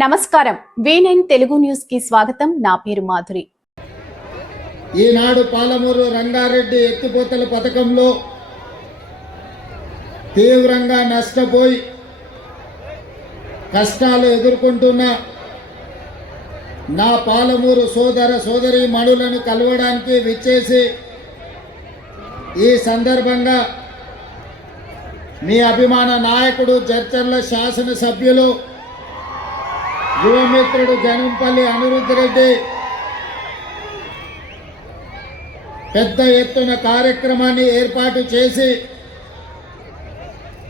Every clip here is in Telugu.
నమస్కారం. V9 తెలుగు న్యూస్ కి స్వాగతం. నా పేరు మాధురి. ఈనాడు పాలమూరు రంగారెడ్డి ఎత్తిపోతల పథకంలో తీవ్రంగా నష్టపోయి కష్టాలు ఎదుర్కొంటున్న నా పాలమూరు సోదరీ మణులను కలవడానికి విచ్చేసి ఈ సందర్భంగా మీ అభిమాన నాయకుడు జడ్చర్ల శాసనసభ్యులు యువమిత్రుడు జనంపల్లి అనిరుద్ధ్ రెడ్డి పెద్ద ఎత్తున కార్యక్రమాన్ని ఏర్పాటు చేసి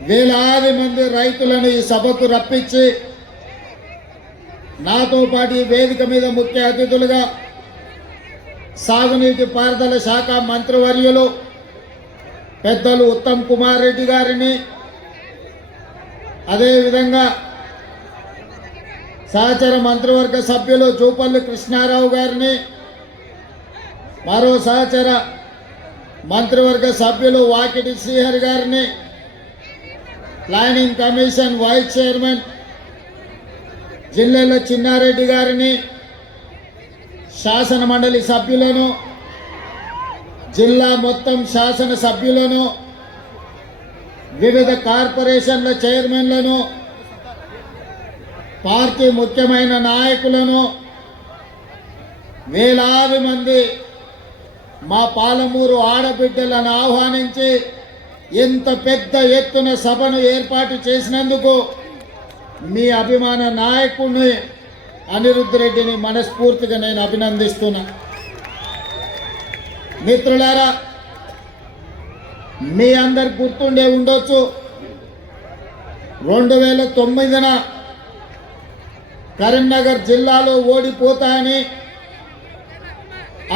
వేలాది మంది రైతులను ఈ సభకు రప్పించి నాతో పాటు ఈ వేదిక మీద ముఖ్య అతిథులుగా సాగునీటి పారుదల శాఖ మంత్రివర్యులు పెద్దలు ఉత్తమ్ కుమార్ రెడ్డి గారిని, అదేవిధంగా సహచర మంత్రివర్గ సభ్యులు జూపల్లి కృష్ణారావు గారిని, మరో సహచర మంత్రివర్గ సభ్యులు వాకిటి శ్రీహరి గారిని, planning commission vice chairman Jillela Chinnareddy గారిని, శాసన మండలి సభ్యులను, జిల్లా మొత్తం శాసన సభ్యులను, వివిధ కార్పొరేషన్ల చైర్మన్లను, పార్టీ ముఖ్యమైన నాయకులను, వేలాది మంది మా పాలమూరు ఆడబిడ్డలను ఆహ్వానించి ఇంత పెద్ద ఎత్తున సభను ఏర్పాటు చేసినందుకు మీ అభిమాన నాయకుడిని అనిరుద్ధ్ రెడ్డిని మనస్ఫూర్తిగా నేను అభినందిస్తున్నా. మిత్రులారా, మీ అందరికి గుర్తుండే ఉండొచ్చు, 2009న కరీంనగర్ జిల్లాలో ఓడిపోతాయని,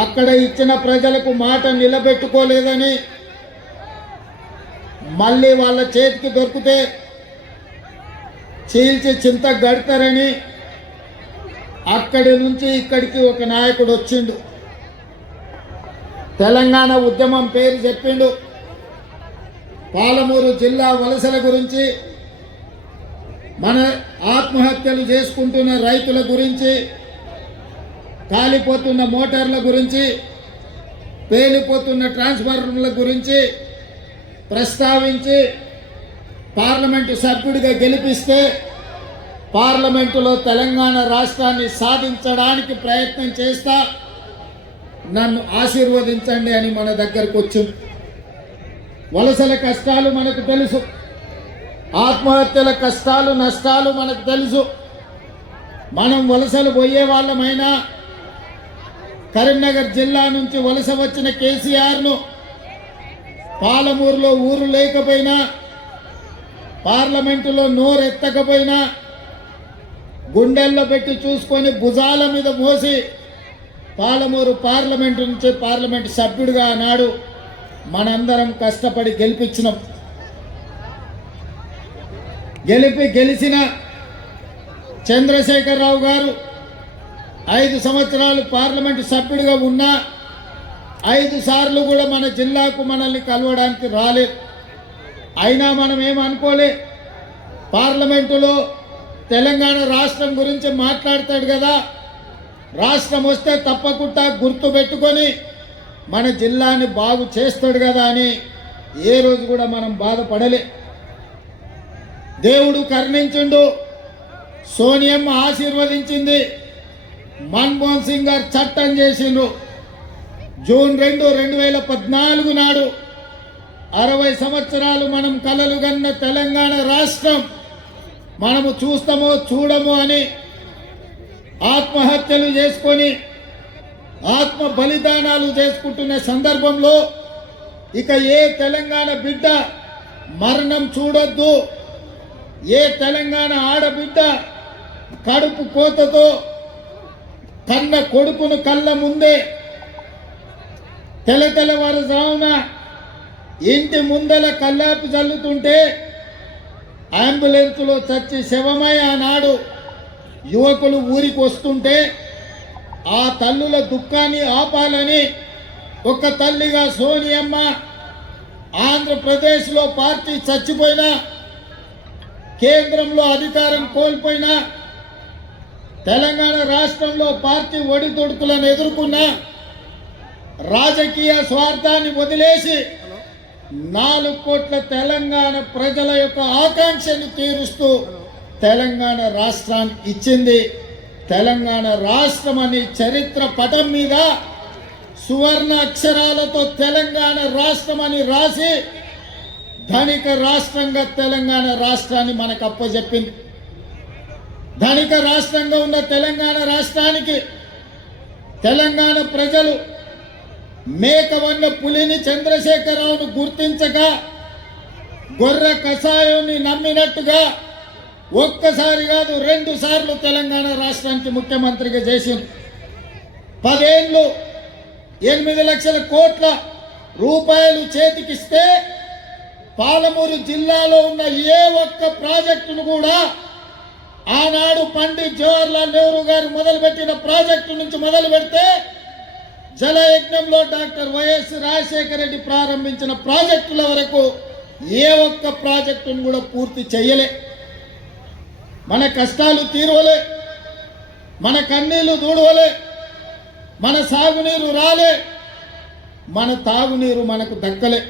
అక్కడ ఇచ్చిన ప్రజలకు మాట నిలబెట్టుకోలేదని, మళ్ళీ వాళ్ళ చేతికి దొరికితే చీల్చి చింత గడతారని అక్కడి నుంచి ఇక్కడికి ఒక నాయకుడు వచ్చిండు. తెలంగాణ ఉద్యమం పేరు చెప్పిండు. పాలమూరు జిల్లా వలసల గురించి, మన ఆత్మహత్యలు చేసుకుంటున్న రైతుల గురించి, కాలిపోతున్న మోటార్ల గురించి, పేలిపోతున్న ట్రాన్స్ఫార్మర్ల గురించి ప్రస్తావించి పార్లమెంటు సభ్యుడిగా గెలిపిస్తే పార్లమెంటులో తెలంగాణ రాష్ట్రాన్ని సాధించడానికి ప్రయత్నం చేస్తా, నన్ను ఆశీర్వదించండి అని మన దగ్గరకు వచ్చింది. వలసల కష్టాలు మనకు తెలుసు, ఆత్మహత్యల కష్టాలు నష్టాలు మనకు తెలుసు. మనం వలసలు పోయే వాళ్ళమైనా కరీంనగర్ జిల్లా నుంచి వలస వచ్చిన కేసీఆర్ను పాలమూరులో ఊరు లేకపోయినా, పార్లమెంటులో నోరెత్తకపోయినా గుండెల్లో పెట్టి చూసుకొని భుజాల మీద మోసి పాలమూరు పార్లమెంటు నుంచి పార్లమెంటు సభ్యుడిగా ఆనాడు మనందరం కష్టపడి గెలిపించినాం. గెలిచిన చంద్రశేఖరరావు గారు 5 సంవత్సరాలు పార్లమెంటు సభ్యుడిగా ఉన్నా 5 సార్లు కూడా మన జిల్లాకు మనల్ని కలవడానికి రాలేదు. అయినా మనం ఏమనుకోలే, పార్లమెంటులో తెలంగాణ రాష్ట్రం గురించి మాట్లాడతాడు కదా, రాష్ట్రం వస్తే తప్పకుండా గుర్తు పెట్టుకొని మన జిల్లాని బాగు చేస్తాడు కదా అని ఏ రోజు కూడా మనం బాధపడలే. దేవుడు కరుణించిండు, సోనియమ్మ ఆశీర్వదించింది, మన్మోహన్ సింగ్ గారు చట్టం చేసిండ్రు. జూన్ 2, 2014 నాడు 60 సంవత్సరాలు మనం కలలు కన్న తెలంగాణ రాష్ట్రం మనము చూస్తామో చూడమో అని ఆత్మహత్యలు చేసుకొని ఆత్మ బలిదానాలు చేసుకుంటున్న సందర్భంలో ఇక ఏ తెలంగాణ బిడ్డ మరణం చూడొద్దు, ఏ తెలంగాణ ఆడబిడ్డ కడుపు కోతతో కన్న కొడుకును కళ్ళ ముందే తెల్లవారుజామున ఇంటి ముందల కల్లాపి చల్లుతుంటే అంబులెన్స్లో చచ్చి శవమై ఆనాడు యువకులు ఊరికి వస్తుంటే ఆ తల్లుల దుఃఖాన్ని ఆపాలని ఒక తల్లిగా సోనియమ్మ ఆంధ్రప్రదేశ్లో పార్టీ చచ్చిపోయినా, కేంద్రంలో అధికారం కోల్పోయినా తెలంగాణ రాష్ట్రంలో పార్టీ ఒడిదుడుకులను ఎదుర్కొన్న రాజకీయ స్వార్థాన్ని వదిలేసి 4 కోట్ల తెలంగాణ ప్రజల యొక్క ఆకాంక్షను తీరుస్తూ తెలంగాణ రాష్ట్రాన్ని ఇచ్చింది. తెలంగాణ రాష్ట్రం అని చరిత్ర పటం మీద సువర్ణ అక్షరాలతో తెలంగాణ రాష్ట్రం అని రాసి ధనిక రాష్ట్రంగా తెలంగాణ రాష్ట్రాన్ని మనకు అప్పచెప్పింది. ధనిక రాష్ట్రంగా ఉన్న తెలంగాణ రాష్ట్రానికి తెలంగాణ ప్రజలు మేకవన్న పులిని చంద్రశేఖరరావును గుర్తించక గొర్రె కషాయాన్ని నమ్మినట్టుగా ఒక్కసారి కాదు 2 సార్లు తెలంగాణ రాష్ట్రానికి ముఖ్యమంత్రిగా చేసింది. 10 ఏళ్ళు 8 లక్షల కోట్ల రూపాయలు చేతికిస్తే పాలమూరు జిల్లాలో ఉన్న ఏ ఒక్క ప్రాజెక్టును కూడా ఆనాడు పండిత్ జవహర్లాల్ నెహ్రూ గారు మొదలుపెట్టిన ప్రాజెక్టు నుంచి మొదలు పెడితే జలయజ్ఞంలో డాక్టర్ వైఎస్ రాజశేఖర రెడ్డి ప్రారంభించిన ప్రాజెక్టుల వరకు ఏ ఒక్క ప్రాజెక్టును కూడా పూర్తి చేయలే. మన కష్టాలు తీరవలే, మన కన్నీళ్లు దూడవలే, మన సాగునీరు రాలే, మన తాగునీరు మనకు దక్కలే.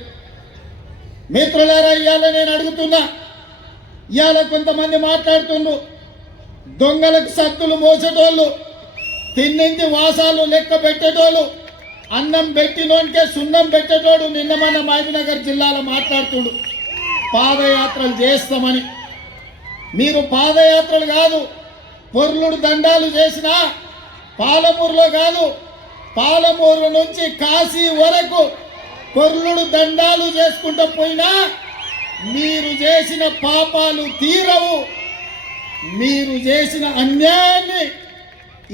మిత్రులారా, ఇవాళ నేను అడుగుతున్నా, ఇవాళ కొంతమంది మాట్లాడుతుండ్రు దొంగలకు సత్తులు మోసేటోళ్ళు, తిన్నింటి వాసాలు లెక్క పెట్టేటోళ్ళు, అన్నం పెట్టినోనికే సున్నం పెట్టేటోడు నిన్న మన మహబూబ్నగర్ జిల్లాలో మాట్లాడుతుండు పాదయాత్రలు చేస్తామని. మీరు పాదయాత్రలు కాదు, పొర్లుడు దండాలు చేసినా పాలమూరులో కాదు, పాలమూరు నుంచి కాశీ వరకు పొర్లుడు దండాలు చేసుకుంటూ పోయినా మీరు చేసిన పాపాలు తీరవు. మీరు చేసిన అన్యాయాన్ని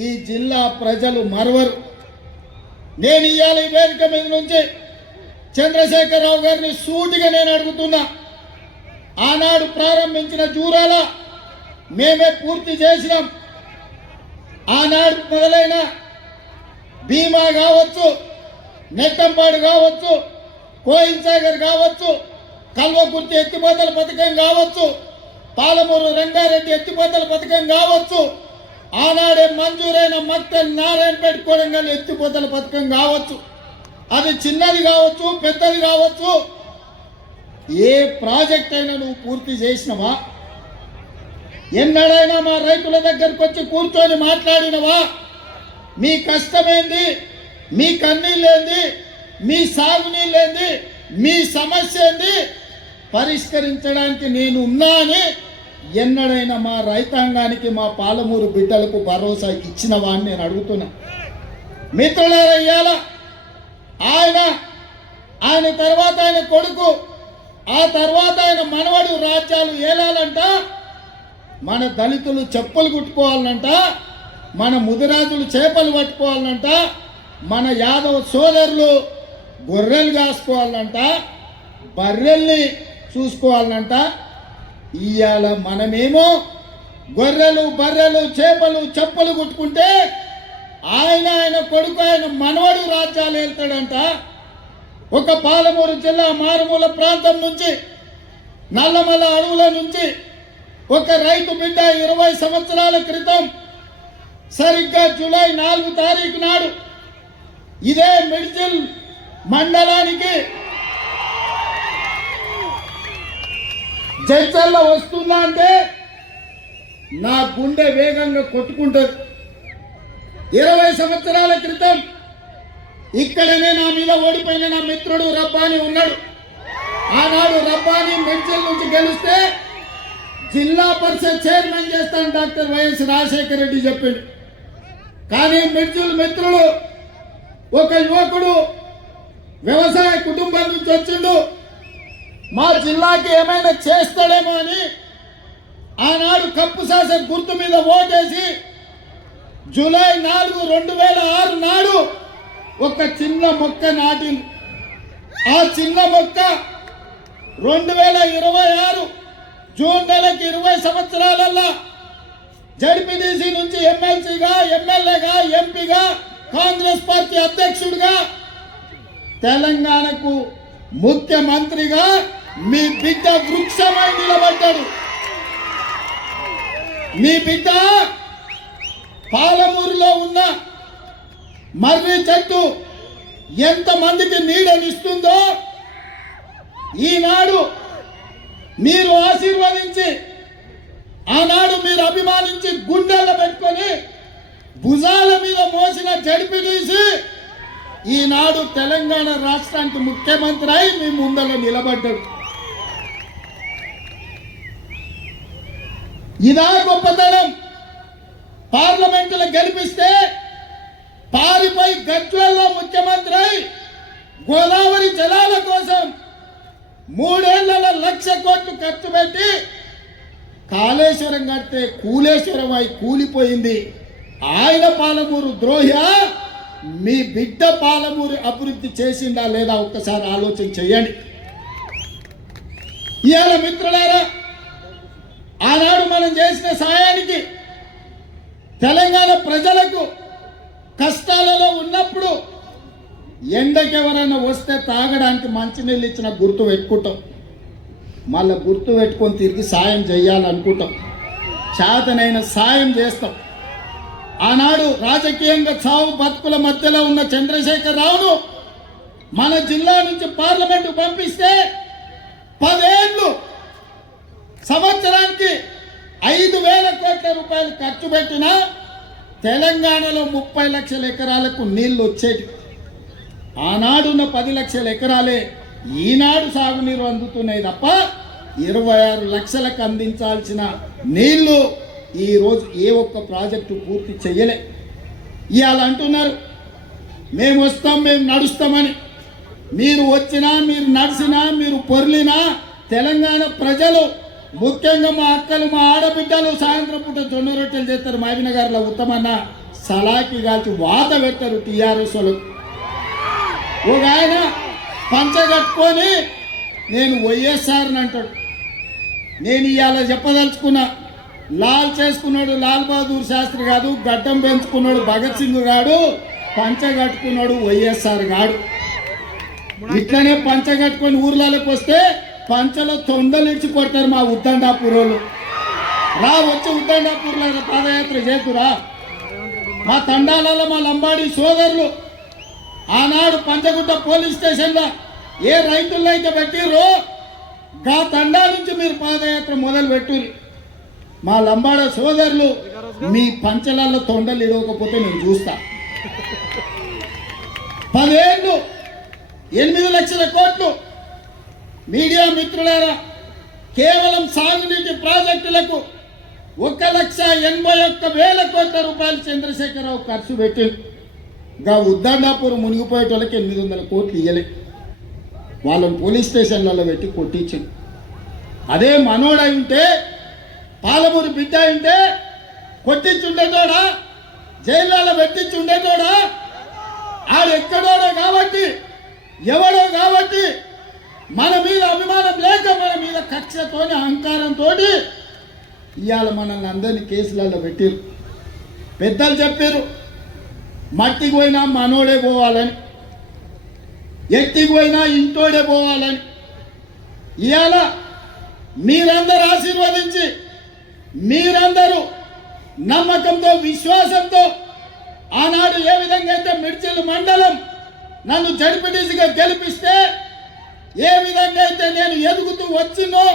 ఈ జిల్లా ప్రజలు మరవరు. నేను ఇవాళ ఈ వేదిక మీద నుంచి చంద్రశేఖరరావు గారిని సూటిగా నేను అడుగుతున్నా, ఆనాడు ప్రారంభించిన జూరాల మేమే పూర్తి చేసినాం. ఆనాడు మొదలైన భీమా కావచ్చు, నెట్టంపాడు కావచ్చు, కోయిల్సాగర్ కావచ్చు, కల్వకుర్తి ఎత్తిపోతల పథకం కావచ్చు, పాలమూరు రంగారెడ్డి ఎత్తిపోతల పథకం కావచ్చు, ఆనాడే మంజూరైన మక్తల్ నారాయణపేట కొడంగల్ ఎత్తిపోతల పథకం కావచ్చు, అది చిన్నది కావచ్చు పెద్దది కావచ్చు, ఏ ప్రాజెక్ట్ అయినా నువ్వు పూర్తి చేసినవా? ఎన్నడైనా మా రైతుల దగ్గరకు వచ్చి కూర్చొని మాట్లాడినవా? మీ కష్టమేంది, మీ కన్నీళ్ళేంది, మీ సాగునీళ్ళేంది, మీ సమస్య ఏంది పరిష్కరించడానికి నేను ఉన్నా అని ఎన్నడైనా మా రైతాంగానికి, మా పాలమూరు బిడ్డలకు భరోసా ఇచ్చినవా అని నేను అడుగుతున్నా. మిత్రులారా, ఇయ్యాల ఆయన తర్వాత ఆయన కొడుకు, ఆ తర్వాత ఆయన మనవడు రాజ్యాలు ఏలాలంట, మన దళితులు చెప్పులు కుట్టుకోవాలంట, మన ముదిరాజులు చేపలు పట్టుకోవాలంట, మన యాదవ సోదరులు గొర్రెలు కాసుకోవాలంట, బర్రెల్ని చూసుకోవాలంట. ఇవాళ మనమేమో గొర్రెలు బర్రెలు చేపలు చెప్పులు కుట్టుకుంటే ఆయన కొడుకు ఆయన మనవడు రాజ్యాలు వెళ్తాడంట. ఒక పాలమూరు జిల్లా మారుమూల ప్రాంతం నుంచి, నల్లమల అడవుల నుంచి ఒక రైతు బిడ్డ 20 సంవత్సరాల క్రితం సరిగ్గా జూలై 4 తారీఖు నాడు ఇదే మిడ్జిల్ మండలానికి జడ్చర్ల వస్తుందా అంటే నా గుండె వేగంగా కొట్టుకుంటుంది. 20 సంవత్సరాల క్రితం ఇక్కడనే నా మీద ఓడిపోయిన నా మిత్రుడు రబ్బాని ఉన్నాడు. ఆనాడు రబ్బాని మిడ్జిల్ నుంచి గెలిస్తే జిల్లా పరిషత్ చైర్మన్ చేస్తాను డాక్టర్ వైఎస్ రాజశేఖర రెడ్డి చెప్పిండు. కానీ మిడ్జిల్ మిత్రుడు ఒక యువకుడు వ్యవసాయ కుటుంబం నుంచి వచ్చిండు, మా జిల్లాకి ఏమైనా చేస్తాడేమో అని ఆనాడు కప్పు శాసన గుర్తు మీద ఓటేసి జూలై 4, 2006 నాడు ఒక చిన్న మొక్క నాటింది. ఆ చిన్న మొక్క 2026 జూన్ నెలకి 20 సంవత్సరాలల్లా జడ్పీటీసీ నుంచి ఎమ్మెల్సీగా, ఎమ్మెల్యేగా, ఎంపీగా, కాంగ్రెస్ పార్టీ అధ్యక్షుడిగా, తెలంగాణకు ముఖ్యమంత్రిగా మీ బిడ్డ వృక్షమై నిలబడ్డాడు. మీ బిడ్డ పాలమూరులో ఉన్న మర్రి చెట్టు ఎంతమందికి నీడనిస్తుందో ఈనాడు మీరు ఆశీర్వదించి, ఆనాడు మీరు అభిమానించి గుండెల్లో పెట్టుకొని భుజాల మీద మోసిన జడిపి తీసి ఈనాడు తెలంగాణ రాష్ట్రానికి ముఖ్యమంత్రి అయి మీ ముందర నిలబడ్డాడు. ఇదా గొప్పతనం. పార్లమెంటులో గెలిపిస్తే పారిపై గజ్వేల్లో ముఖ్యమంత్రి అయి గోదావరి జలాల కోసం 3 ఏళ్లలో 1,00,000 కోట్లు ఖర్చు పెట్టి కాళేశ్వరం కడితే కూలేశ్వరం అయి కూలిపోయింది. ఆయన పాలమూరు ద్రోహి, మీ బిడ్డ పాలమూరు అభివృద్ధి చేసిందా లేదా ఒక్కసారి ఆలోచన చేయండి. ఇవాళ మిత్రులారా, ఆనాడు మనం చేసిన సాయానికి తెలంగాణ ప్రజలకు కష్టాలలో ఉన్నప్పుడు ఎండకి ఎవరైనా వస్తే తాగడానికి మంచినీళ్ళు ఇచ్చిన గుర్తు పెట్టుకుంటాం, మళ్ళీ గుర్తు పెట్టుకొని తిరిగి సాయం చేయాలనుకుంటాం, చేతనైన సాయం చేస్తాం. ఆనాడు రాజకీయంగా చావు బతుకుల మధ్యలో ఉన్న చంద్రశేఖర్ రావును మన జిల్లా నుంచి పార్లమెంటు పంపిస్తే 10 ఏళ్ళు సంవత్సరానికి 5,000 కోట్ల రూపాయలు ఖర్చు పెట్టినా తెలంగాణలో 30 లక్షల ఎకరాలకు నీళ్లు వచ్చేటి. ఆనాడున్న 10 లక్షల ఎకరాలే ఈనాడు సాగునీరు అందుతున్నాయి తప్ప 26 లక్షలకు అందించాల్సిన నీళ్లు ఈరోజు ఏ ఒక్క ప్రాజెక్టు పూర్తి చేయలే. ఇవాళ అంటున్నారు మేము వస్తాం, మేము నడుస్తామని. మీరు వచ్చినా, మీరు నడిచినా, మీరు పొర్లినా తెలంగాణ ప్రజలు, ముఖ్యంగా మా అక్కలు, మా ఆడబిడ్డలు సాయంత్రం పూట జొన్న రొట్టెలు చేస్తారు. మావినగర్లో ఉత్తమన్న సలాకి కాల్చి వాత పెట్టారు టీఆర్ఎస్ వాళ్ళు. ఒక ఆయన పంచ కట్టుకొని నేను వైఎస్ఆర్ని అంటాడు. నేను ఇవాళ చెప్పదలుచుకున్నా, లాల్ చేసుకున్నాడు లాల్ బహదూర్ శాస్త్రి కాదు, గడ్డం పెంచుకున్నాడు భగత్ సింగ్ గాడు, పంచ కట్టుకున్నాడు వైఎస్ఆర్ గాడు. ఇట్లనే పంచ కట్టుకొని ఊర్లలోకి వస్తే పంచలో తొండలు ఇచ్చి కొడతారు మా ఉద్దండాపూర్ వాళ్ళు. రా వచ్చి ఉద్దండాపూర్లో పాదయాత్ర చేతురా. మా తండాలలో మా లంబాడి సోదరులు ఆనాడు పంచగుట్ట పోలీస్ స్టేషన్లో ఏ రైతుల్లో అయితే పెట్టిర్రో గా తండా నుంచి మీరు పాదయాత్ర మొదలు పెట్టుర్రు. మా లంబాడ సోదరులు మీ పంచలాల్లో తొండలు ఇడవకపోతే నేను చూస్తా. 10 ఏళ్ళు 8 లక్షల కోట్లు. మీడియా మిత్రులారా, కేవలం సాగునీటి ప్రాజెక్టులకు 1,81,000 కోట్ల రూపాయలు చంద్రశేఖరరావు ఖర్చు పెట్టింది. గా ఉద్దండాపూర్ మునిగిపోయేటోళ్ళకి 800 కోట్లు ఇయ్యలే. వాళ్ళని పోలీస్ స్టేషన్లలో పెట్టి కొట్టించింది. అదే మనోడై ఉంటే, పాలమూరు బిడ్డ ఉంటే కొట్టించుండేటోడా, జైళ్ళలో పెట్టించుండేటోడా. ఆడెక్కడోడో కాబట్టి, ఎవడో కాబట్టి మన మీద అభిమానం లేక, మన మీద కక్షతోని అహంకారంతో ఇవాళ మనల్ని అందరినీ కేసులలో పెట్టారు. పెద్దలు చెప్పారు మట్టికి పోయినా మనోడే పోవాలని, ఎట్టికి పోయినా ఇంటోడే పోవాలని. ఇవాళ మీరందరూ ఆశీర్వదించి, మీరందరూ నమ్మకంతో, విశ్వాసంతో ఆనాడు ఏ విధంగా అయితే మిడ్చల్ మండలం నన్ను జడ్పీటీసీగా గెలిపిస్తే, ఏ విధంగా అయితే నేను ఎదుగుతూ వచ్చినో,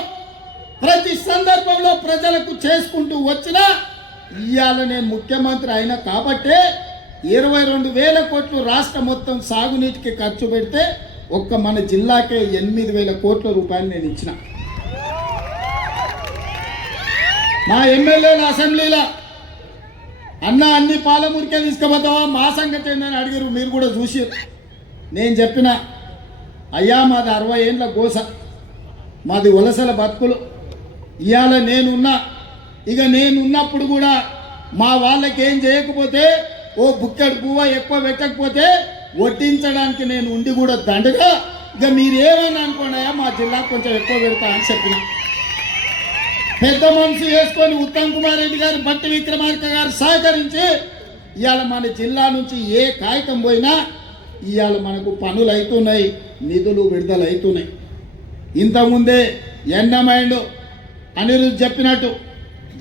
ప్రతి సందర్భంలో ప్రజలకు చేసుకుంటూ వచ్చినా, ఇవాళ నేను ముఖ్యమంత్రి అయినా కాబట్టే 22,000 కోట్లు రాష్ట్రం మొత్తం సాగునీటికి ఖర్చు పెడితే ఒక్క మన జిల్లాకే 8,000 కోట్ల రూపాయలు నేను ఇచ్చిన. మా ఎమ్మెల్యేల అసెంబ్లీలో అన్న అన్ని పాలమూరికే తీసుకుపోతావా, మా సంగతి ఏందని అడిగారు. మీరు కూడా చూసి నేను చెప్పిన, అయ్యా మాది 60 ఏళ్ళ గోస, మాది వలసల బతుకులు. ఇవాళ నేనున్నా, ఇక నేనున్నప్పుడు కూడా మా వాళ్ళకి ఏం చేయకపోతే, ఓ బుక్కెడు పువ్వ ఎక్కువ పెట్టకపోతే వడ్డించడానికి నేను ఉండి కూడా దండగా, ఇక మీరు ఏమైనా అనుకోండియా మా జిల్లాకు కొంచెం ఎక్కువ పెడతా అని చెప్పిన. పెద్ద మనసు వేసుకొని ఉత్తమ్ కుమార్ రెడ్డి గారు, బట్టి విక్రమార్క గారు సహకరించి ఇవాళ మన జిల్లా నుంచి ఏ కాగితం పోయినా ఇవాళ మనకు పనులు అవుతున్నాయి, నిధులు విడుదల అవుతున్నాయి. ఇంతకుముందే ఎండమైండ్ అనిరుద్ధ్ చెప్పినట్టు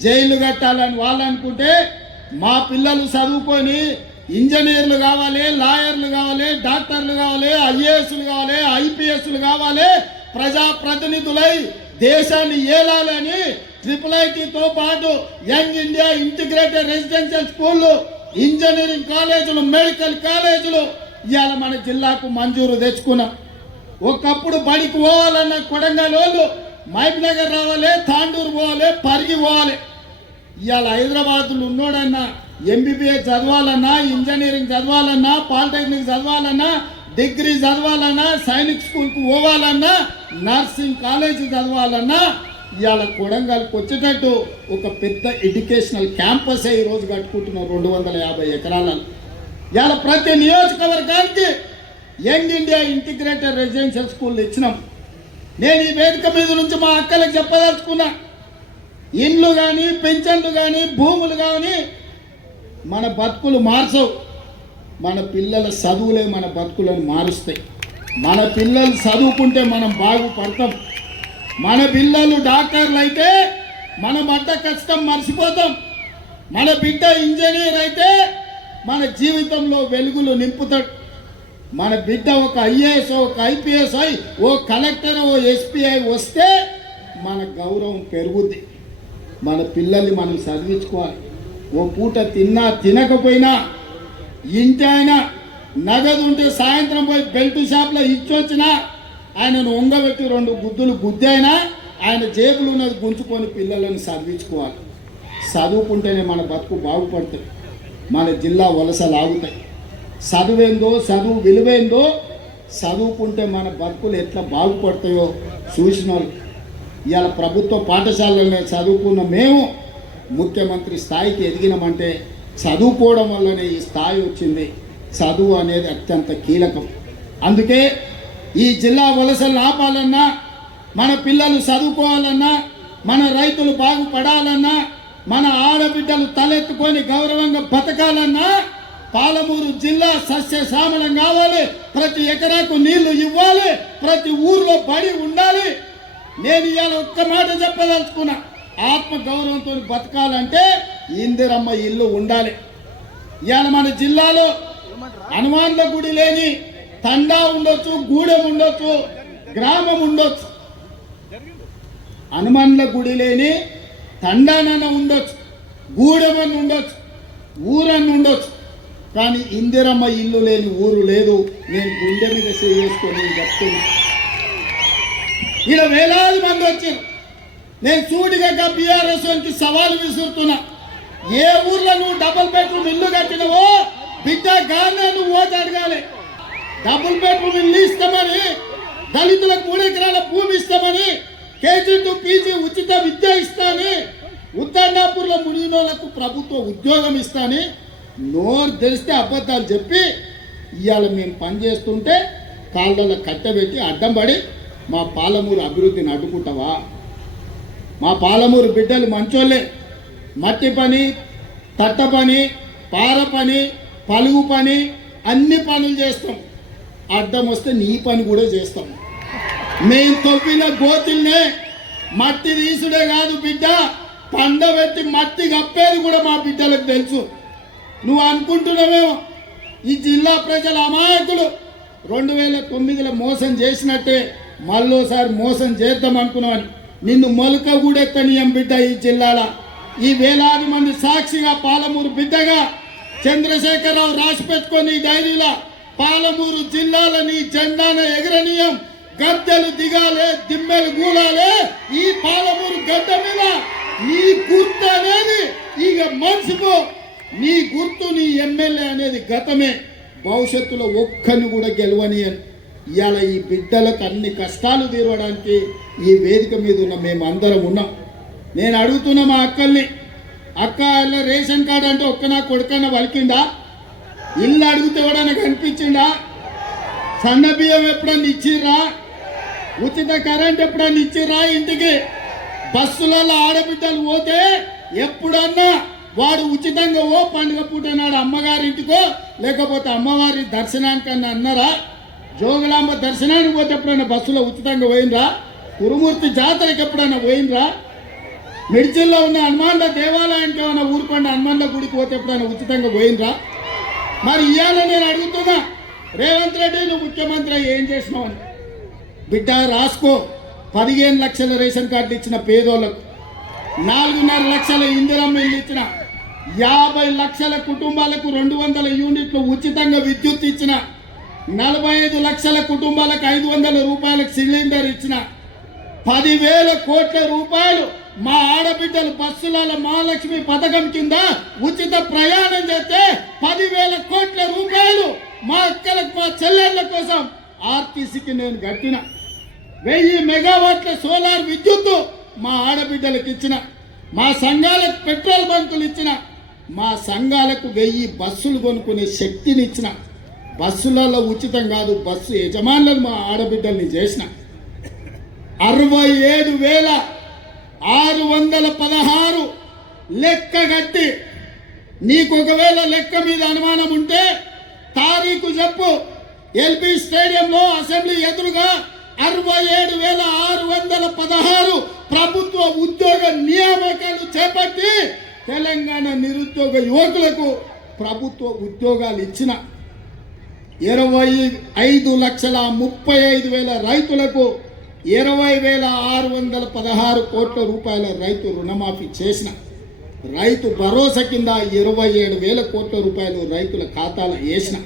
జైలు కట్టాలని వాళ్ళు అనుకుంటే మా పిల్లలు చదువుకొని ఇంజనీర్లు కావాలి, లాయర్లు కావాలి, డాక్టర్లు కావాలి, ఐఏఎస్లు కావాలి, ఐపీఎస్లు కావాలి, ప్రజాప్రతినిధులై దేశాన్ని ఏలాలని IIITతో పాటు యంగ్ ఇండియా ఇంటిగ్రేటెడ్ రెసిడెన్షియల్ స్కూళ్ళు, ఇంజనీరింగ్ కాలేజీలు, మెడికల్ కాలేజీలు ఇవాళ మన జిల్లాకు మంజూరు తెచ్చుకున్నాం. ఒకప్పుడు బడికి పోవాలన్న కొడంగల్ వాళ్ళు మహబూబ్ నగర్ రావాలి, తాండూరు పోవాలి, పరిగి పోవాలి. ఇవాళ హైదరాబాద్లో ఉన్నోడన్నా MBBS చదవాలన్నా, ఇంజనీరింగ్ చదవాలన్నా, పాలిటెక్నిక్ చదవాలన్నా, డిగ్రీ చదవాలన్నా, సైనిక్ స్కూల్కు పోవాలన్నా, నర్సింగ్ కాలేజీ చదవాలన్నా ఇవాళ కొడంగల్కి వచ్చేటట్టు ఒక పెద్ద ఎడ్యుకేషనల్ క్యాంపసే ఈరోజు కట్టుకుంటున్నాం 250 ఎకరాలను. ఇవాళ ప్రతి నియోజకవర్గానికి young India integrated residential school ఇచ్చినాం. నేను ఈ వేదిక మీద నుంచి మా అక్కలకు చెప్పదలుచుకున్నా, ఇండ్లు కానీ, పెన్షన్లు కానీ, భూములు కానీ మన బతుకులు మార్చవు. మన పిల్లల చదువులే మన బతుకులను మారుస్తాయి. మన పిల్లలు చదువుకుంటే మనం బాగుపడతాం. మన పిల్లలు డాక్టర్లు అయితే మన బట్ట కష్టం మర్చిపోతాం. మన బిడ్డ ఇంజనీర్ అయితే మన జీవితంలో వెలుగులు నింపుతాడు. మన బిడ్డ ఒక IAS, ఒక IPS అయి, ఓ కలెక్టర్, ఓ SPI వస్తే మన గౌరవం పెరుగుద్ది. మన పిల్లల్ని మనం చదివించుకోవాలి. ఓ పూట తిన్నా తినకపోయినా ఇంటి ఆయన నగదు ఉంటే సాయంత్రం పోయి బెల్ట్ షాప్లో ఇచ్చొచ్చినా ఆయనను ఒంగబెట్టి 2 గుద్దులు గుద్దైనా ఆయన జేబులు ఉన్నది గుంజుకొని పిల్లలను చదివించుకోవాలి. చదువుకుంటేనే మన బతుకు బాగుపడుతుంది, మన జిల్లా వలసలు ఆగుతాయి. చదువేందో, చదువు విలువేందో, చదువుకుంటే మన బతుకులు ఎట్లా బాగుపడతాయో చూసిన వాళ్ళు. ఇవాళ ప్రభుత్వ పాఠశాలలోనే చదువుకున్న మేము ముఖ్యమంత్రి స్థాయికి ఎదిగినామంటే చదువుకోవడం వల్లనే ఈ స్థాయి వచ్చింది. చదువు అనేది అత్యంత కీలకం. అందుకే ఈ జిల్లా వలసలు ఆపాలన్నా, మన పిల్లలు చదువుకోవాలన్నా, మన రైతులు బాగుపడాలన్నా, మన ఆడబిడ్డలు తలెత్తుకొని గౌరవంగా బతకాలన్నా పాలమూరు జిల్లా సస్యశ్యామలం కావాలి. ప్రతి ఎకరాకు నీళ్లు ఇవ్వాలి, ప్రతి ఊర్లో బడి ఉండాలి. నేను ఇవాళ ఒక్క మాట చెప్పదలుచుకున్నా, ఆత్మ గౌరవంతో బతకాలంటే ఇందిరమ్మ ఇల్లు ఉండాలి. ఇవాళ మన జిల్లాలో హనుమాన్ల గుడి లేని తండా ఉండొచ్చు, గూడెం ఉండొచ్చు, గ్రామం ఉండొచ్చు. హనుమాన్ల గుడి లేని తండానన్న ఉండొచ్చు, గూడెమన్న ఉండొచ్చు, ఊరన్న ఉండొచ్చు. కానీ ఇందిరమ్మ ఇల్లు లేని ఊరు లేదు. నేను గుండె మీద చేసుకొని చెప్తున్నా. ఇలా వేలాది మంది వచ్చారు. నేను సూటిగా BRS వారికి సవాలు విసురుతున్నా, ఏ ఊర్లో నువ్వు డబుల్ బెడ్రూమ్ ఇల్లు కట్టినవో బిడ్డ గానే నువ్వు ఓటు అడగాలి. డబుల్ బెడ్రూమ్ ఇల్లు ఇస్తామని, దళితులకు 3 ఎకరాల భూమి ఇస్తామని, KG to PG ఉచిత విద్య ఇస్తాని, ఉత్తర్నాపూర్లో మునిగినోళ్లకు ప్రభుత్వ ఉద్యోగం ఇస్తాని నోరు తెలిస్తే అబద్ధాలు చెప్పి ఇవాళ మేము పనిచేస్తుంటే కాళ్ళలో కట్టబెట్టి అడ్డం పడి మా పాలమూరు అభివృద్ధిని అడ్డుకుంటావా? మా పాలమూరు బిడ్డలు మంచోళ్ళే. మట్టి పని, తట్ట పని, పార పని, పలుగు పని, అన్ని పనులు చేస్తాం. అడ్డం వస్తే నీ పని కూడా చేస్తాం. మేము తవ్విన గోతుల్నే మట్టి తీసుడే కాదు బిడ్డ, పండబెట్టి మట్టి కప్పేది కూడా మా బిడ్డలకు తెలుసు. నువ్వు అనుకుంటున్నావేమో ఈ జిల్లా ప్రజల అమాయకులు 2009లో మోసం చేసినట్టే మళ్ళోసారి మోసం చేద్దాం అనుకున్నామని. నిన్ను మొలక కూడెత్తనీయం బిడ్డ. ఈ జిల్లాల ఈ వేలాది మంది సాక్షిగా పాలమూరు బిడ్డగా చంద్రశేఖరరావు రాసి పెట్టుకొని డైరీలా పాలమూరు జిల్లాలని జెండాన ఎగరనీయం, గద్దెలు దిగాలే, దిమ్మెలు గూలాలే. ఈ పాలమూరు గడ్డ మీద నీ గుర్తు అనేది ఇక మర్చిపో. నీ గుర్తు, నీ ఎమ్మెల్యే అనేది గతమే. భవిష్యత్తులో ఒక్కరిని కూడా గెలవని అని ఇవాళ ఈ బిడ్డలకు అన్ని కష్టాలు తీరవడానికి ఈ వేదిక మీద ఉన్న మేము అందరం ఉన్నాం. నేను అడుగుతున్నా మా అక్కల్ని, అక్క ఇలా రేషన్ కార్డు అంటే ఒక్క నా కొడుకన్నా వలికిందా? ఇల్లు అడిగితే ఎవడన్నా కనిపించిందా? సన్న బియ్యం ఎప్పుడన్నా ఇచ్చిర్రా? ఉచిత కరెంట్ ఎప్పుడన్నా ఇచ్చిర్రా? ఇంటికి బస్సులలో ఆడబిడ్డలు పోతే ఎప్పుడన్నా వాడు ఉచితంగా ఓ పండుగ పూట నాడు అమ్మగారింటికో లేకపోతే అమ్మవారి దర్శనానికన్నా అన్నారా? జోగులాంబ దర్శనానికి పోతే ఎప్పుడైనా బస్సులో ఉచితంగా పోయినరా? కురుమూర్తి జాతరకి ఎప్పుడైనా పోయినరా? మిడ్చిల్లో ఉన్న హనుమాన్ల దేవాలయానికి ఏమైనా ఊరుకోండి, హనుమాన్ల గుడికి పోతే ఎప్పుడైనా ఉచితంగా పోయినరా? మరి ఇవాళ నేను అడుగుతున్నా, రేవంత్ రెడ్డి నువ్వు ముఖ్యమంత్రి ఏం చేసినావు అని. బిడ్డ రాసుకో, 15 లక్షల రేషన్ కార్డులు ఇచ్చిన పేదోళ్లకు, 4.5 లక్షల ఇందిరమ్మ ఇల్లు ఇచ్చిన, 50 లక్షల కుటుంబాలకు 200 యూనిట్లు ఉచితంగా విద్యుత్ ఇచ్చిన, 45 లక్షల కుటుంబాలకు 500 రూపాయలకు సిలిండర్ ఇచ్చిన, 10,000 కోట్ల రూపాయలు మా ఆడబిడ్డలు బస్సుల మహాలక్ష్మి పథకం కింద ఉచిత ప్రయాణం చేస్తే 10,000 కోట్ల రూపాయలు మా అక్కలకు మా చెల్లెళ్ళ కోసం ఆర్టీసీకి నేను కట్టిన, 1000 మెగావాట్ల సోలార్ విద్యుత్తు మా ఆడబిడ్డలకు ఇచ్చిన, మా సంఘాలకు పెట్రోల్ బంకులు ఇచ్చిన, మా సంఘాలకు 1000 బస్సులు కొనుక్కునే శక్తిని ఇచ్చిన, బస్సులలో ఉచితం కాదు బస్సు యజమానులను మా ఆడబిడ్డల్ని చేసిన, 67,616 లెక్క కట్టి, నీకు ఒకవేళ లెక్క మీద అనుమానం ఉంటే తారీఖు చెప్పు. ఎల్బీ స్టేడియంలో అసెంబ్లీ ఎదురుగా 67,616 ప్రభుత్వ ఉద్యోగ నియామకాలు చేపట్టి తెలంగాణ నిరుద్యోగ యువకులకు ప్రభుత్వ ఉద్యోగాలు ఇచ్చిన, 25,35,000 రైతులకు 20,616 కోట్ల రూపాయల రైతు రుణమాఫీ చేసిన, రైతు భరోసా కింద 27,000 కోట్ల రూపాయలు రైతుల ఖాతాలో వేసిన,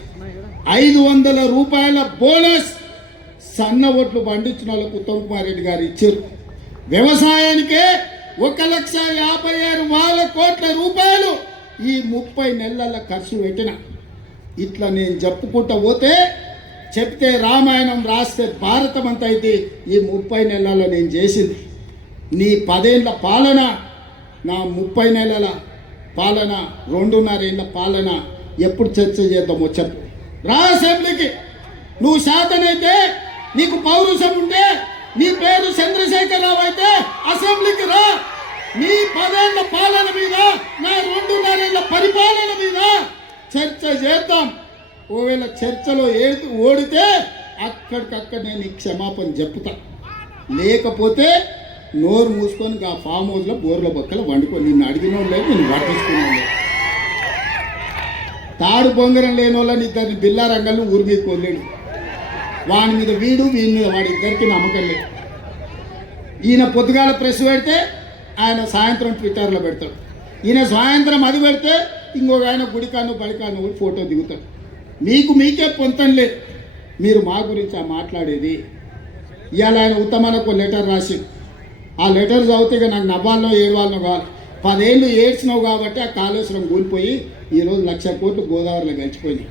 500 రూపాయల బోనస్ సన్న ఓట్లు పండించిన వాళ్ళకు ఉత్తమ్ కుమార్ రెడ్డి గారు ఇచ్చారు. వ్యవసాయానికే 1,56,000 కోట్ల రూపాయలు ఈ 30 నెలల ఖర్చు పెట్టిన. ఇట్లా నేను చెప్పుకుంటా పోతే చెప్తే రామాయణం రాస్తే భారతం అంతా అయితే ఈ 30 నెలల్లో నేను చేసింది. నీ 10 ఏళ్ల పాలన, నా 30 నెలల పాలన, 2.5 ఏళ్ల పాలన ఎప్పుడు చర్చ చేద్దామో చెప్పు. రా అసెంబ్లీకి. నువ్వు శాతనైతే, నీకు పౌరుషం ఉంటే, నీ పేరు చంద్రశేఖరరావు అయితే అసెంబ్లీకి రా. నీ 10 ఏళ్ల పాలన మీద, నా 2.5 ఏళ్ల పరిపాలన మీద చర్చ చేద్దాం. ఒకవేళ చర్చలో ఓడితే అక్కడికక్కడ నేను క్షమాపణ చెప్తా, లేకపోతే నోరు మూసుకొని ఆ ఫామ్ హౌస్లో బోర్ల బొక్కలు వండుకొని నిన్ను అడిగిన లేదు, నేను పట్టించుకునే లేదు. తాడు బొంగరం లేని వాళ్ళని ఇద్దరిని బిల్లా రంగాలను ఊరి మీద కొల్లేడు. వాని మీద వీడి మీద వాడి ఇద్దరికి నమ్మకం లేదు. ఈయన పొద్దుగాల ప్రెస్ పెడితే ఆయన సాయంత్రం ట్విట్టర్లో పెడతాడు. ఈయన సాయంత్రం అది పెడితే ఇంకొక ఆయన గుడికాను బడికాను ఫోటో దిగుతాడు. మీకే పొంతం లేదు. మీరు మా గురించి మాట్లాడేది. ఇవాళ ఆయన ఉత్తమానికి లెటర్ రాసి, ఆ లెటర్ చదివితే ఇక నాకు నవ్వాలనో ఏడవాలనో కావాలి. 10 ఏళ్ళు ఏడ్చినావు కాబట్టి ఆ కాళేశ్వరం కూలిపోయి ఈరోజు 1,00,000 కోట్లు గోదావరిలో గడిచిపోయినాయి.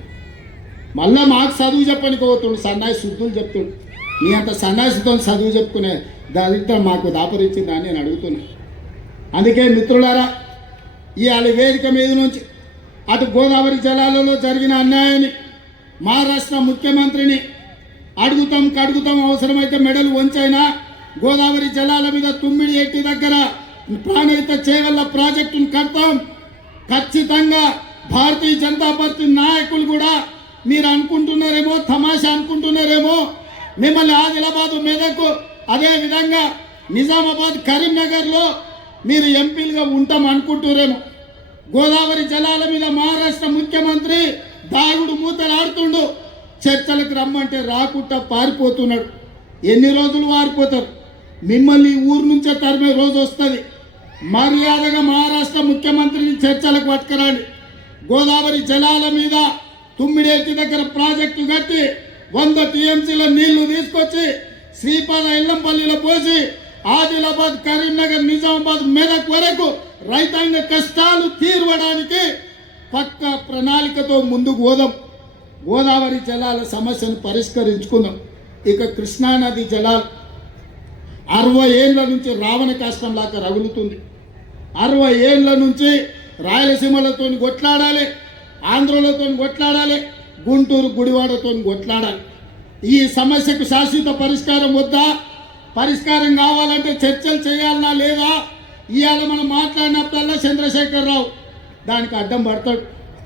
మళ్ళీ మాకు చదువు చెప్పడానికి పోతుడు, సన్నాయి శుద్ధులు చెప్తుడు. నీ అంత సన్నాసితో చదువు చెప్పుకునే దాంట్లో మాకు దాపరించిందా అని నేను అడుగుతున్నా. అందుకే మిత్రులారా, ఇవాళ వేదిక మీద నుంచి అటు గోదావరి జలాలలో జరిగిన అన్యాయాన్ని మహారాష్ట్ర ముఖ్యమంత్రిని కడుగుతాం, అవసరమైతే మెడలు వంచైనా గోదావరి జలాల మీద తుమ్మిడి ఎట్టి దగ్గర ప్రాణహిత చేవల్ల ప్రాజెక్టును కడతాం. ఖచ్చితంగా భారతీయ జనతా పార్టీ నాయకులు కూడా మీరు అనుకుంటున్నారేమో, తమాషా అనుకుంటున్నారేమో, మిమ్మల్ని ఆదిలాబాద్, మెదక్, అదేవిధంగా నిజామాబాద్, కరీంనగర్లో మీరు ఎంపీలుగా ఉంటాం అనుకుంటున్నారేమో. గోదావరి జలాల మీద మహారాష్ట్ర ముఖ్యమంత్రి దాగుడు మూతలు ఆడుతుండు. చర్చలకు రమ్మంటే రాకుండా పారిపోతున్నాడు. ఎన్ని రోజులు పారిపోతారు? మిమ్మల్ని ఊరు నుంచే తరిమే రోజు వస్తుంది. మర్యాదగా మహారాష్ట్ర ముఖ్యమంత్రిని చర్చలకు పట్టుకురండి. గోదావరి జలాల మీద తుమ్మిడేటి దగ్గర ప్రాజెక్టు కట్టి 100 టీఎంసీల నీళ్లు తీసుకొచ్చి శ్రీపాద ఎల్లంపల్లిలో పోసి ఆదిలాబాద్, కరీంనగర్, నిజామాబాద్, మెదక్ వరకు రైతాంగ కష్టాలు తీర్వడానికి పక్క ప్రణాళికతో ముందుకు పోదాం. గోదావరి జలాల సమస్యను పరిష్కరించుకుందాం. ఇక కృష్ణానది జలాలు 60 ఏళ్ల నుంచి రావణ కష్టంలాగా రగులుతుంది. 60 ఏళ్ల నుంచి రాయలసీమలతో కొట్లాడాలి, ఆంధ్రలతో కొట్లాడాలి, గుంటూరు గుడివాడతో కొట్లాడాలి. ఈ సమస్యకు శాశ్వత పరిష్కారం వద్దా? పరిష్కారం కావాలంటే చర్చలు చేయాలన్నా లేదా? ఇవాళ మనం మాట్లాడినప్పుడల్లా చంద్రశేఖరరావు దానికి అడ్డం పడతాడు.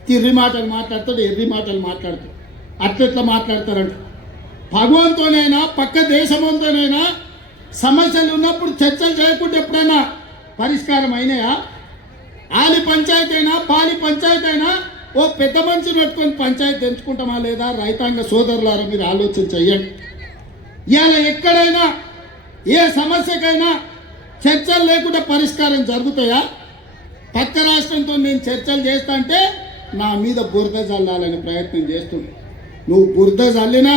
తిర్రి మాటలు మాట్లాడతాడు, ఎర్రి మాటలు మాట్లాడతాడు. అట్లెట్లా మాట్లాడతారంట. భగవంతోనైనా పక్క దేశంతోనైనా సమస్యలు ఉన్నప్పుడు చర్చలు చేయకుండా ఎప్పుడైనా పరిష్కారం అయినాయా? ఆలి పంచాయతీ అయినా పాలి పంచాయతీ అయినా ఓ పెద్ద మనిషిని పెట్టుకొని పంచాయతీ తెంచుకుంటామా లేదా? రైతాంగ సోదరులారా మీరు ఆలోచన చెయ్యండి. ఇవాళ ఎక్కడైనా ఏ సమస్యకైనా చర్చలు లేకుండా పరిష్కారం జరుగుతాయా? పక్క రాష్ట్రంతో నేను చర్చలు చేస్తా అంటే నా మీద బురద చల్లాలని ప్రయత్నం చేస్తుంది. నువ్వు బురద చల్లినా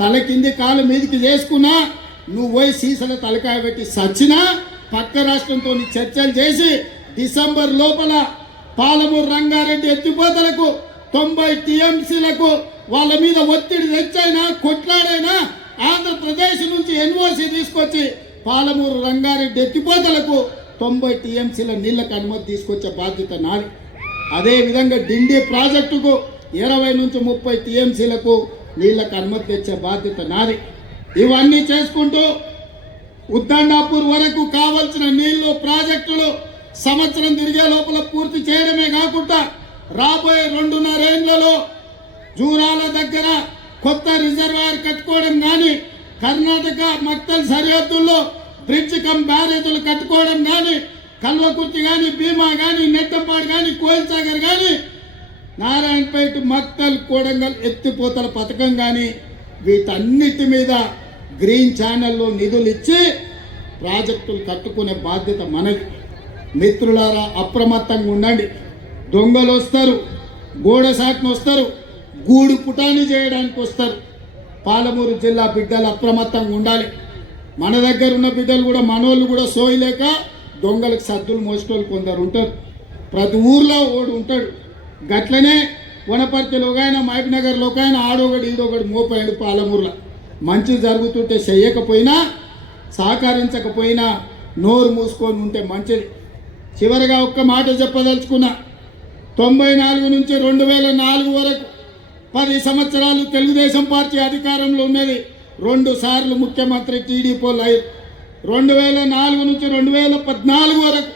తల కింది కాలు మీదికి చేసుకున్నా నువ్వు పోయి సీసల తలకాయ పెట్టి సచ్చినా పక్క రాష్ట్రంతో చర్చలు చేసి డిసెంబర్ లోపల పాలమూరు రంగారెడ్డి ఎత్తిపోతలకు 90 టీఎంసీలకు వాళ్ళ మీద ఒత్తిడి తెచ్చైనా కొట్లాడైనా ఆంధ్రప్రదేశ్ నుంచి ఎన్ఓసి తీసుకొచ్చి పాలమూరు రంగారెడ్డి ఎత్తిపోతలకు 90 టీఎంసీల నీళ్లకు అనుమతి తీసుకొచ్చే బాధ్యత నాది. అదేవిధంగా డిండి ప్రాజెక్టుకు 20 నుంచి 30 టీఎంసీలకు నీళ్లకు అనుమతి తెచ్చే బాధ్యత నాది. ఇవన్నీ చేసుకుంటూ ఉద్దండాపూర్ వరకు కావలసిన నీళ్లు ప్రాజెక్టులు సంవత్సరం తిరిగే లోపల పూర్తి చేయడమే కాకుండా రాబోయే 2.5 ఏళ్లలో జూరాల దగ్గర కొత్త రిజర్వాయర్ కట్టుకోవడం కానీ, కర్ణాటక మక్తల్ సరిహద్దుల్లో బ్రిడ్జ్ కమ్ బ్యారేజీలు కట్టుకోవడం కానీ, కల్వకుర్తి కానీ, భీమా కానీ, నెట్టంపాడు కానీ, కోయిల్ సాగర్ కానీ, నారాయణపేట మక్తల్ కోడంగల్ ఎత్తిపోతల పథకం కానీ వీటన్నిటి మీద గ్రీన్ ఛానల్లో నిధులు ఇచ్చి ప్రాజెక్టులు కట్టుకునే బాధ్యత మనది. మిత్రులారా అప్రమత్తంగా ఉండండి. దొంగలు వస్తారు, గోడ సాటును వస్తారు, గూడు పుటాని చేయడానికి వస్తారు. పాలమూరు జిల్లా బిడ్డలు అప్రమత్తంగా ఉండాలి. మన దగ్గర ఉన్న బిడ్డలు కూడా మనోళ్ళు కూడా సోయలేక దొంగలకు సద్దులు మోసేటోళ్ళు కొందరు ఉంటారు. ప్రతి ఊర్లో ఓడు ఉంటాడు. గట్లనే వనపర్తిలో కానీ మహబూబ్నగర్లో కానీ ఆడొకడు ఈడొకడు మోపాడు. పాలమూరులో మంచి జరుగుతుంటే చెయ్యకపోయినా సహకరించకపోయినా నోరు మూసుకొని ఉంటే మంచిది. చివరిగా ఒక్క మాట చెప్పదలుచుకున్నా. 94 నుంచి 2004 వరకు 10 సంవత్సరాలు తెలుగుదేశం పార్టీ అధికారంలో ఉన్నది. 2 సార్లు ముఖ్యమంత్రి టీడీపీలో అయ్యారు. 2004 నుంచి 2014 వరకు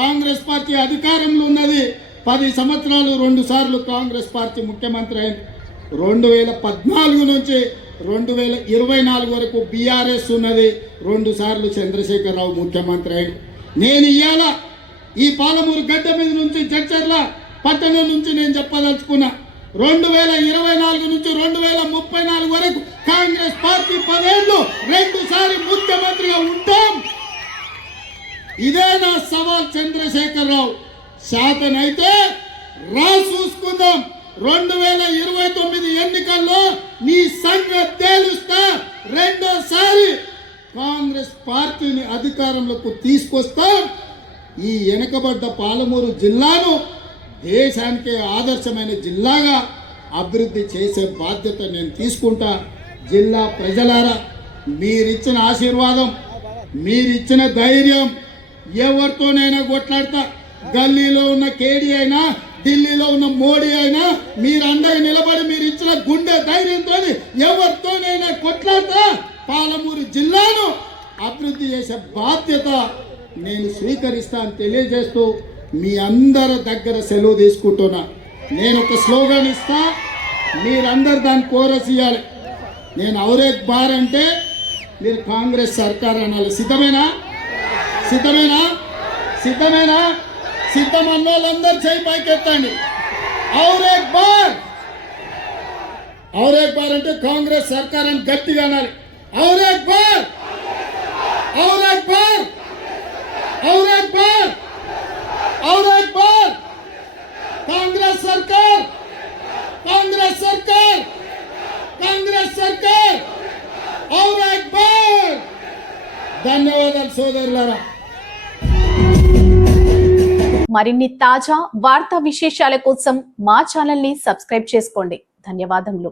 కాంగ్రెస్ పార్టీ అధికారంలో ఉన్నది. 10 సంవత్సరాలు 2 సార్లు కాంగ్రెస్ పార్టీ ముఖ్యమంత్రి అయింది. 2014 నుంచి 2024 వరకు బీఆర్ఎస్ ఉన్నది. 2 సార్లు చంద్రశేఖరరావు ముఖ్యమంత్రి అయింది. నేను ఇవాళ ఈ పాలమూరు గడ్డ మీద నుంచి జడ్చర్ల పట్టణం నుంచి నేను చెప్పదలుచుకున్నా. 2024 నుంచి 2034 వరకు కాంగ్రెస్ పార్టీ 10 ఏళ్ళు 2 సార్లు ముఖ్యమంత్రిగా ఉంటాం. ఇదే నా సవాల్ చంద్రశేఖరరావు. శాతనైతే రా చూసుకుందాం. 2029 ఎన్నికల్లో నీ సంగతి తేలుస్తా. రెండోసారి కాంగ్రెస్ పార్టీని అధికారంలోకి తీసుకొస్తాం. ఈ వెనుకబడ్డ పాలమూరు జిల్లాను దేశానికే ఆదర్శమైన జిల్లాగా అభివృద్ధి చేసే బాధ్యత నేను తీసుకుంటా. జిల్లా ప్రజలారా మీరిచ్చిన ఆశీర్వాదం, మీరిచ్చిన ధైర్యం ఎవరితోనైనా కొట్లాడతా. గల్లీలో ఉన్న కేడీ అయినా, ఢిల్లీలో ఉన్న మోడీ అయినా మీరందరూ నిలబడి మీరు ఇచ్చిన గుండె ధైర్యంతో ఎవరితోనైనా కొట్లాడతా. పాలమూరు జిల్లాను అభివృద్ధి చేసే బాధ్యత నేను స్వీకరిస్తాను తెలియజేస్తూ మీ అందరి దగ్గర సెలవు తీసుకుంటున్నా. నేను ఒక స్లోగన్ ఇస్తా, మీరందరు దాన్ని కోరస్ ఇవ్వాలి. నేను ఔరేక్ బార్ అంటే మీరు కాంగ్రెస్ సర్కార్ అనాలి. సిద్ధమేనా? సిద్ధమేనా? సిద్ధమేనా? సిద్ధం అన్న వాళ్ళందరూ చేయి పైకెత్తండి. ఔరేక్ బార్. ఔరేక్ బార్ అంటే కాంగ్రెస్ సర్కార్ అని గట్టిగా అనాలి. ఔరేక్ బార్. ఔరేక్ బార్. ఔరేక్ బార్. ఔరేక్ బార్. కాంగ్రెస్ సర్కార్. కాంగ్రెస్ సర్కార్. కాంగ్రెస్ సర్కార్. ఔరేక్ బార్. ధన్యవాదాలు సోదరులారా. మరిన్ని తాజా వార్తా విశేషాల కోసం మా ఛానల్ ని సబ్స్క్రైబ్ చేసుకోండి. ధన్యవాదములు.